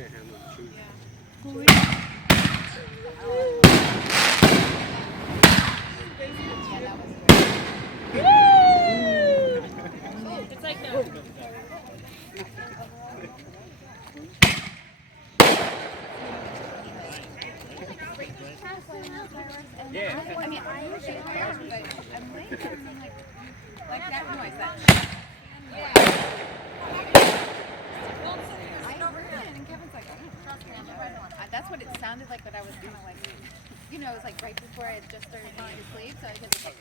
can't handle the truth. It's like no. Yeah. I mean, I usually hire, but I'm late. And I'm like that noise. That. I heard it, and Kevin's like, I don't trust me. That's what it sounded like, but I was kind of like, it was like right before I had just started going to sleep, so I could just like.